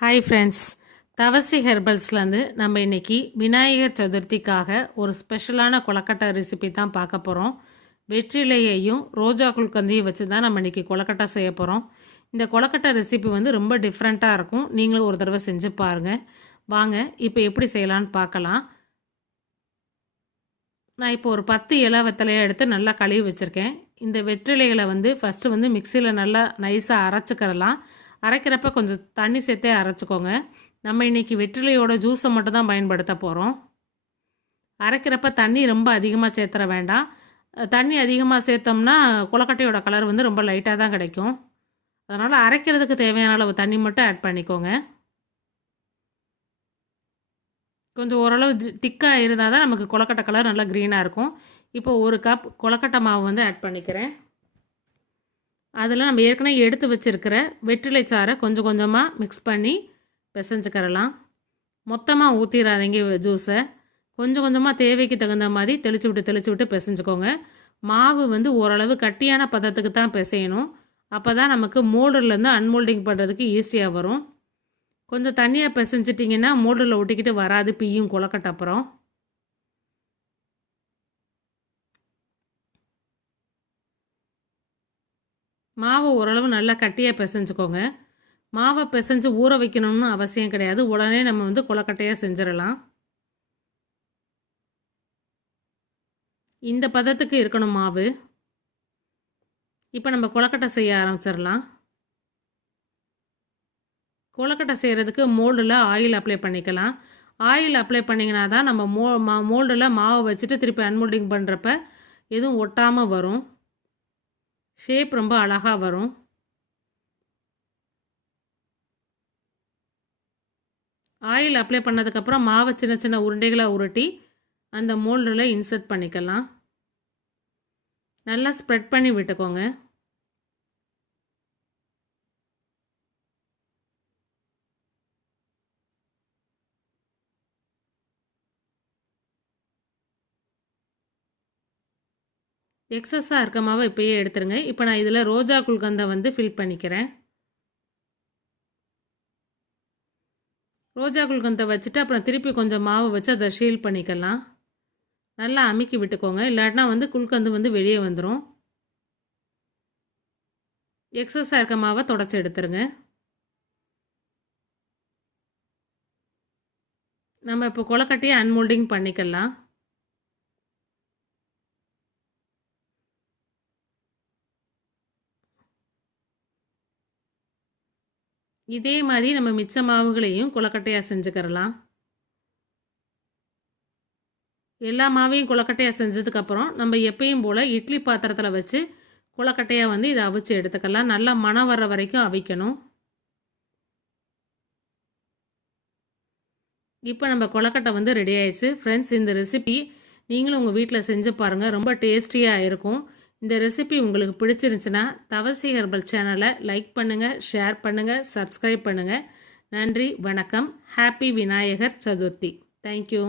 Hi friends தவசி ஹெர்பல்ஸ்லேருந்து நம்ம இன்றைக்கி விநாயகர் சதுர்த்திக்காக ஒரு ஸ்பெஷலான கொலக்கட்டை ரெசிபி தான் பார்க்க போகிறோம் வெற்றிலையையும் ரோஜா குல்கந்தையும் வச்சு தான் நம்ம இன்றைக்கி கொலக்கட்டை செய்ய போகிறோம் இந்த கொலக்கட்டை ரெசிபி வந்து ரொம்ப டிஃப்ரெண்ட்டாக இருக்கும். நீங்களும் ஒரு தடவை செஞ்சு பாருங்கள் வாங்க இப்போ எப்படி செய்யலான்னு பார்க்கலாம். நான் இப்போ ஒரு பத்து இலை வெத்தலையை எடுத்து நல்லா கழுவி வச்சுருக்கேன். இந்த வெற்றிலைகளை வந்து ஃபஸ்ட்டு வந்து மிக்சியில் நல்லா நைஸாக அரைச்சிக்கிறலாம். அரைக்கிறப்ப கொஞ்சம் தண்ணி சேர்த்தே அரைச்சிக்கோங்க. நம்ம இன்றைக்கி வெற்றிலையோட ஜூஸை மட்டும் தான் பயன்படுத்த போகிறோம் அரைக்கிறப்ப தண்ணி ரொம்ப அதிகமாக சேர்த்துற வேண்டாம். தண்ணி அதிகமாக சேர்த்தோம்னா கொலக்கட்டையோட கலர் வந்து ரொம்ப லைட்டாக தான் கிடைக்கும். அதனால் அரைக்கிறதுக்கு தேவையான அளவு தண்ணி மட்டும் ஆட் பண்ணிக்கோங்க. கொஞ்சம் ஓரளவு திக்காக இருந்தால் தான் நமக்கு கொலக்கட்டை கலர் நல்லா க்ரீனாக இருக்கும். இப்போ ஒரு கப் கொலக்கட்டை மாவு வந்து ஆட் பண்ணிக்கிறேன். அதில் நம்ம ஏற்கனவே எடுத்து வச்சுருக்கிற வெற்றிலை சாறை கொஞ்சம் கொஞ்சமாக மிக்ஸ் பண்ணி பிசைஞ்சுக்கரலாம் மொத்தமாக ஊற்றிடாதீங்க ஜூஸை கொஞ்சம் கொஞ்சமாக தேவைக்கு தகுந்த மாதிரி தெளித்து விட்டு தெளித்து விட்டு பிசைஞ்சுக்கோங்க. மாவு வந்து ஓரளவு கட்டியான பதத்துக்கு தான் பிசையணும். அப்போ தான் நமக்கு மோல்டர்லேருந்து அன்மோல்டிங் பண்ணுறதுக்கு ஈஸியாக வரும். கொஞ்சம் தண்ணியாக பிசைஞ்சிட்டிங்கன்னா மோல்டரில் ஒட்டிக்கிட்டு வராது பீயும் குளக்கட்ட அப்புறம். மாவை ஓரளவு நல்லா கட்டியாக பிசைஞ்சுக்கோங்க. மாவை பிசைஞ்சு ஊற வைக்கணும்னு அவசியம் கிடையாது. உடனே நம்ம வந்து கொலக்கட்டையாக செஞ்சிடலாம். இந்த பதத்துக்கு இருக்கணும் மாவு. இப்போ நம்ம கொலக்கட்டை செய்ய ஆரம்பிச்சிடலாம். கொலக்கட்டை செய்கிறதுக்கு மோல்டில் ஆயில் அப்ளை பண்ணிக்கலாம். ஆயில் அப்ளை பண்ணிங்கன்னா தான் நம்ம மோ மா மோல்டில் மாவை வச்சுட்டு திருப்பி அன்மோல்டிங் பண்ணுறப்ப எதுவும் ஒட்டாமல் வரும். ஷேப் ரொம்ப அழகாக வரும். ஆயில் அப்ளை பண்ணதுக்கப்புறம் மாவை சின்ன சின்ன உருண்டைகளாக உருட்டி அந்த மோல்டில் இன்சர்ட் பண்ணிக்கலாம். நல்லா ஸ்ப்ரெட் பண்ணி விட்டுக்கோங்க. எக்ஸஸாக இருக்க மாவை இப்போயே எடுத்துருங்க. இப்போ நான் இதில் ரோஜா குல்கந்தை வந்து ஃபில் பண்ணிக்கிறேன். ரோஜா குல்கந்தை வச்சுட்டு அப்புறம் திருப்பி கொஞ்சம் மாவை வச்சு அதை ஷீல் பண்ணிக்கலாம். நல்லா அமுக்கி விட்டுக்கோங்க. இல்லாட்டினா வந்து குல்கந்து வந்து வெளியே வந்துடும் எக்ஸஸாக இருக்க மாவை தொடச்சி எடுத்துருங்க. நம்ம இப்போ கொலக்கட்டையை அன்மோல்டிங் பண்ணிக்கலாம். இதே மாதிரி நம்ம மிச்ச மாவுகளையும் கொலக்கட்டையாக செஞ்சுக்கிறலாம். எல்லா மாவையும் கொலக்கட்டையாக செஞ்சதுக்கப்புறம் நம்ம எப்பயும் போல் இட்லி பாத்திரத்தில் வச்சு கொலக்கட்டையாக வந்து இதை அவிச்சு எடுத்துக்கலாம். நல்லா மனம் வர்ற வரைக்கும் அவிக்கணும். இப்போ நம்ம கொலக்கட்டை வந்து ரெடி ஆயிடுச்சு. ஃப்ரெண்ட்ஸ் இந்த ரெசிபி நீங்களும் உங்கள் வீட்டில் செஞ்சு பாருங்கள் ரொம்ப டேஸ்டியாக இருக்கும். இந்த ரெசிபி உங்களுக்கு பிடிச்சிருந்துச்சுன்னா தவசி ஹெர்பல் சேனலை லைக் பண்ணுங்கள் ஷேர் பண்ணுங்கள் சப்ஸ்கிரைப் பண்ணுங்கள் நன்றி வணக்கம். ஹாப்பி விநாயகர் சதுர்த்தி. தேங்க்யூ